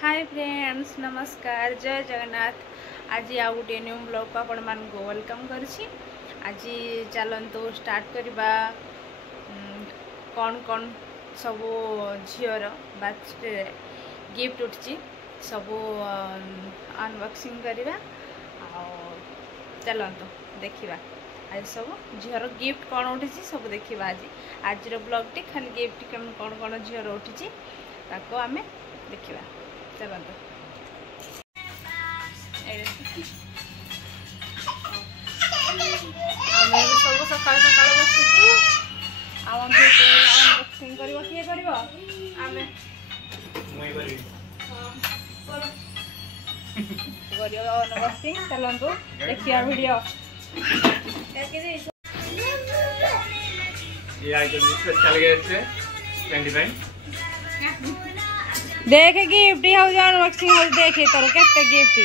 Hi friends, नमस्कार, जय जगन्नाथ। आज आ गोटे न्यू ब्लॉग को आपण मान को वेलकम करुछि। आज चलंतु स्टार्ट करबा कौन कौन सब झीर बर्थडे गिफ्ट उठी सब अनबॉक्सिंग करवा। चलंतु देखिबा आज सब झीर गिफ्ट कौन उठी सब देखिबा। आज ब्लॉग टी खाली गिफ्ट कौन कौन झीर उठी ताको आमे देखिबा। चलंतु आमे सब सकाळ सकाळ बसिची आवन के अनबॉक्सिंग करबो। के करबो? आमे मुई करबी। हां करियो अनबॉक्सिंग। चलंतु देखिया वीडियो। के दे ये आइटम स्पेशल गेस्ट है 25। देख गिफ्ट हो जान अनबॉक्सिंग हो देखे तोर केते गिफ्ट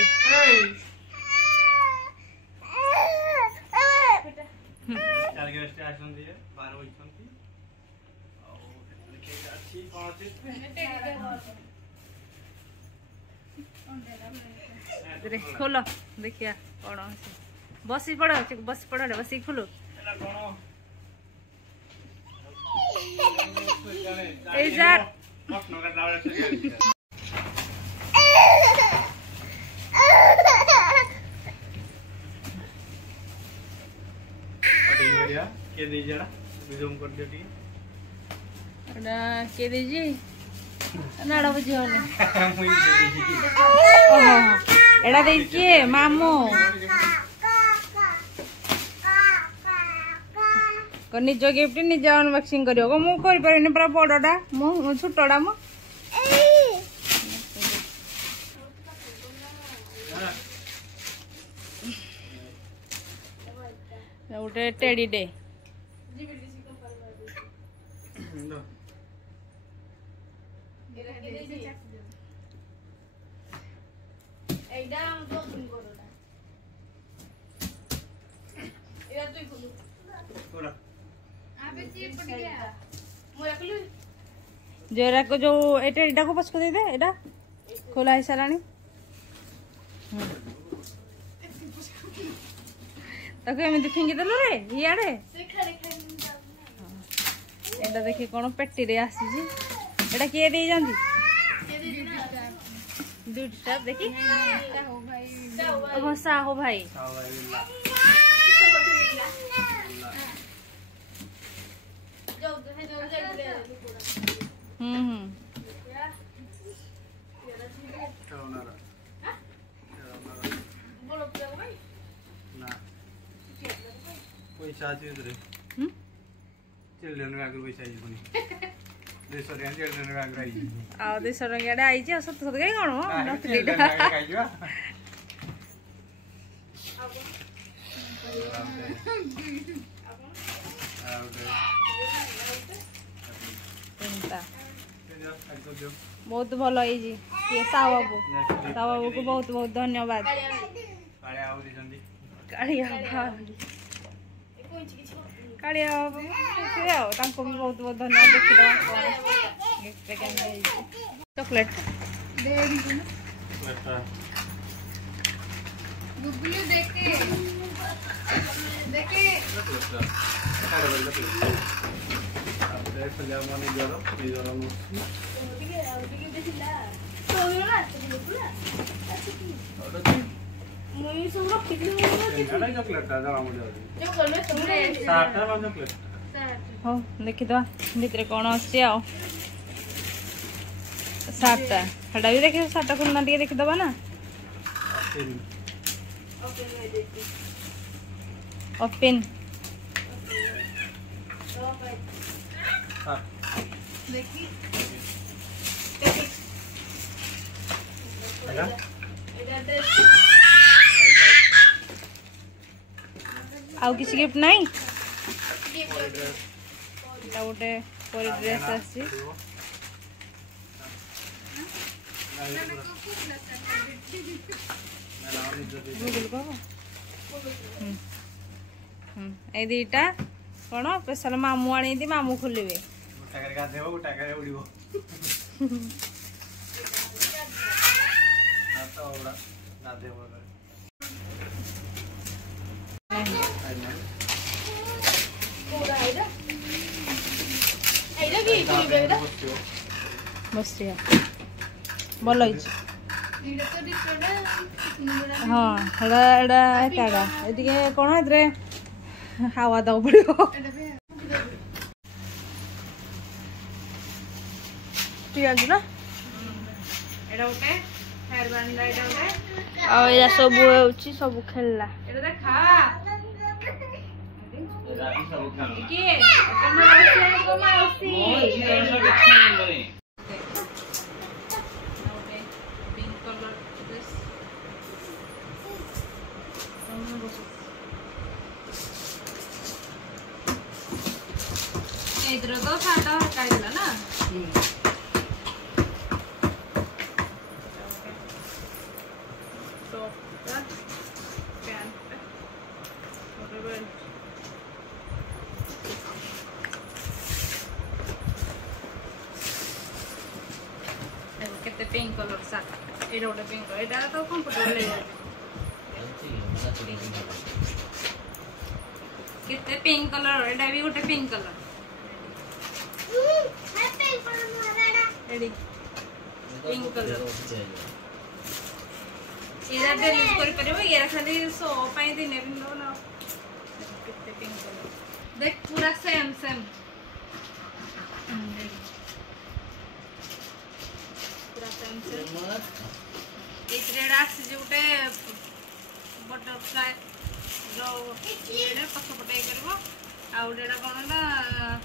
चल गेस्ट आसन दिए 12 होइछंती आ लिखे अछि पहुंचे रे खोलो देखिया कोन बसी पड़ो बसी खोलो एला कोन ए जा के दे जरा जूम कर दे टी एडा के दे जी नाडा बुझी होले मुई दे जी ओहो एडा दे के मामू को निज गिफ्ट निज अनबॉक्सिंग करियो को मु कर परनी पूरा बड़डा मु छोटडा मु उठे टेडी डे जोरा को जो एटा को पसको दे दे एटा खोला है सारानी ताको एमि फिंगी देलो रे इयाडे एटा देखि कोन पेटी रे आसी जी एटा के दे जानदी दुटा देखि साहो भाई ओ साहो भाई पैसा चिल्ड्रेन आगे पैसा चिल्ड्रेन आगे 200 टंका आई सत सत कहीं बहुत भल साहू बाबू को बहुत बहुत धन्यवाद। कालिया भी बहुत बहुत धन्यवाद। देखिए चॉकलेट हाँ देखी भितर कौन अच्छे सार्टा हटा भी देखिए सार्टा खुलना टे देखीदबा ना ओपन आउ किसी गिफ्ट नहीं गोटे पर ड्रेस आसी ए दीटा कौन स्पेशल मामू आनी मामू खोलिए दे बोल बसिया भल हाँ एटा कौन ए हावा दब पड़ो ठीक ना सब सब खेलला इधर तो सादा हटाइला ना पिंक कलर सार्ट एटा गोटे पिंक एटा तो कंफर्टेबल केते पिंक कलर एटा भी गोटे pink colour ready pink colour इधर डेली कर परबो ये खाली सो पाई दिने बिंदो ना केते पिंक कलर देख पूरा सेम सेम गोटे बटरफ्लाई पछपटे कर कौन ना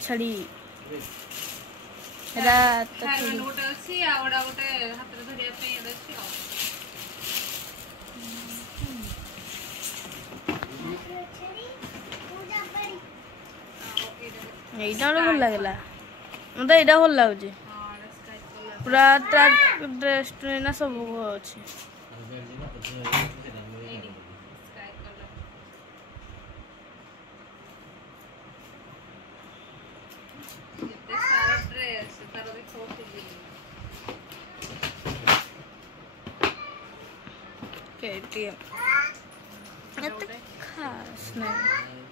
छड़ी गोटे अच्छी आउटा गोटे हाथ धरिया अच्छी भल लगला मत यहाँ भल लगुच पूरा ड्रेस ना सब अच्छे खास नहीं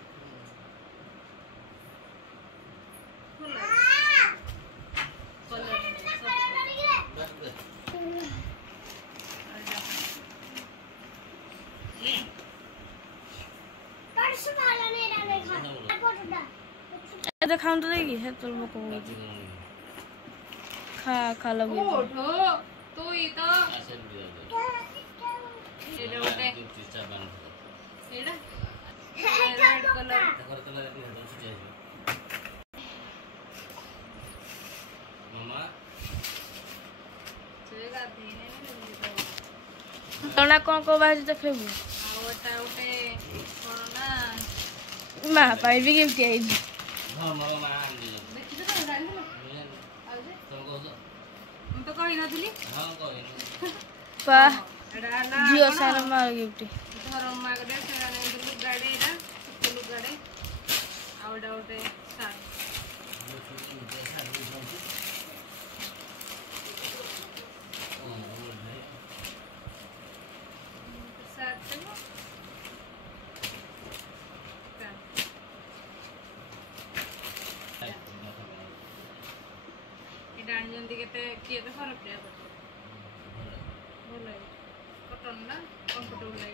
खाऊं तो देगी है तो खा खा लगे तो ये तो रेड कलर मामा कौन को बाज देखबू माँ पाई भी गिफ्ट आई तो कही नथली झील सार मार गिफ्ट धर्म मागरे लुगाड़े लुगाड़े आउटा गोटे किए तो फरक भल कटन ना कंफर्टेबल लगे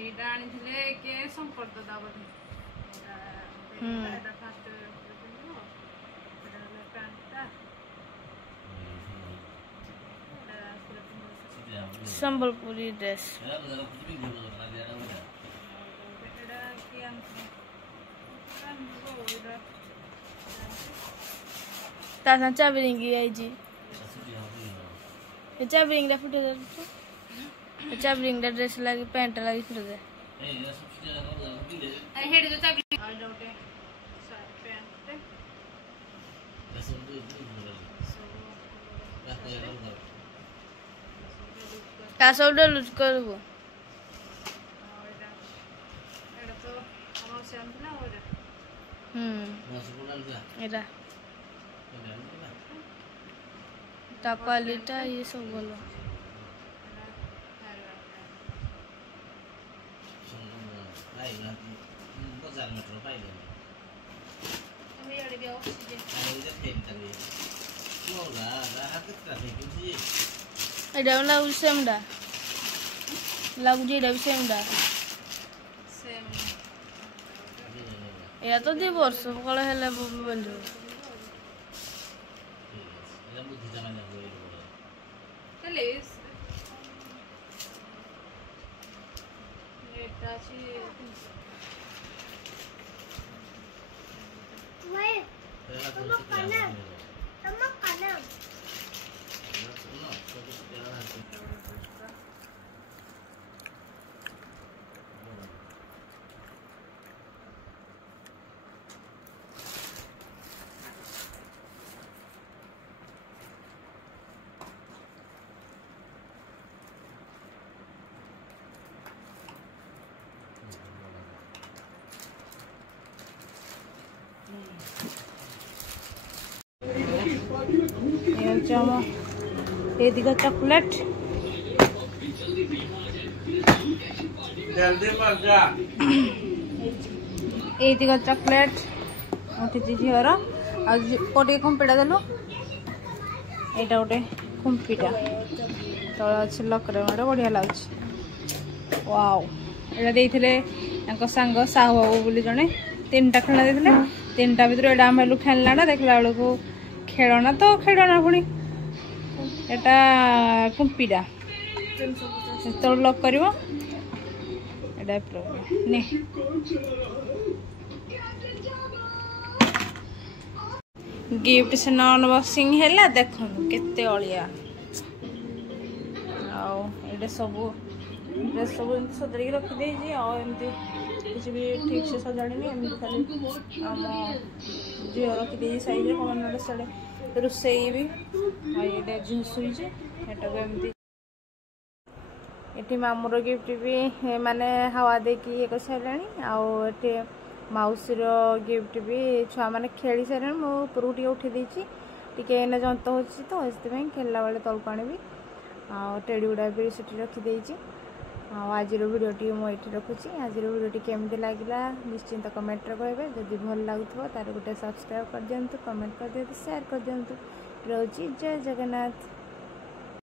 यहाँ आनी किए संपर्क दा बोधे फास्ट पैंटा संबलपुरी ड्रेस तासा चाबरिंगी आई जी चाबरिंग फुटे चाबरिंग ड्रेस लगी पैंट लगी फुटे ता सब डलुज करबो एटा ता क्वालिटी ये सब बोलो एडा लागु सेम डा लागु जे डा सेम डा या तो 2 वर्ष कले हेले बंजो चले एटा छी वे तुम कना ये दिखा चॉकलेट ये दिखा चॉकलेट उठी झीवर आज गोटे कुंपीटा देलु यहाँ गोटे कुंपीटा तल अच्छे लकरे बढ़िया लगुच वाओ यहाँ देते सांग साहू बाबू बोली जड़े 3टा खेला देते 3टा भर एटा आम खेलना देखला बेलू खेलना तो खेलना पुणी एटा कुंपीटा तो लक कर गिफ्ट से अनबॉक्सिंग है देखो केते अलिया आउ सब ड्रेस सब सजाई रखिदे एमती किसी भी ठीक से सजाड़ी एमती खाली आम झील रखिदे साइज कौन साड़े रोसई भी ये झील शुचे एमती मामूर गिफ्ट भी माने हवा देकी ये कर सारे आउे मौसीर गिफ्ट भी छुआ मैंने खेली सारे मुझे टे उठी देती जंत हो तो खेलला बेले तलक आनी टेडी गुड़ा भी सीटी रखिदे आज भिडियो मुझे रखुची आज भिडियो केमती लगे निश्चिंत कमेंट कहे जदि भल लगुव तार गोटे सब्सक्राइब कर दिंतु कमेंट कर दिंतु शेयर कर दिंतु रोची जय जगन्नाथ।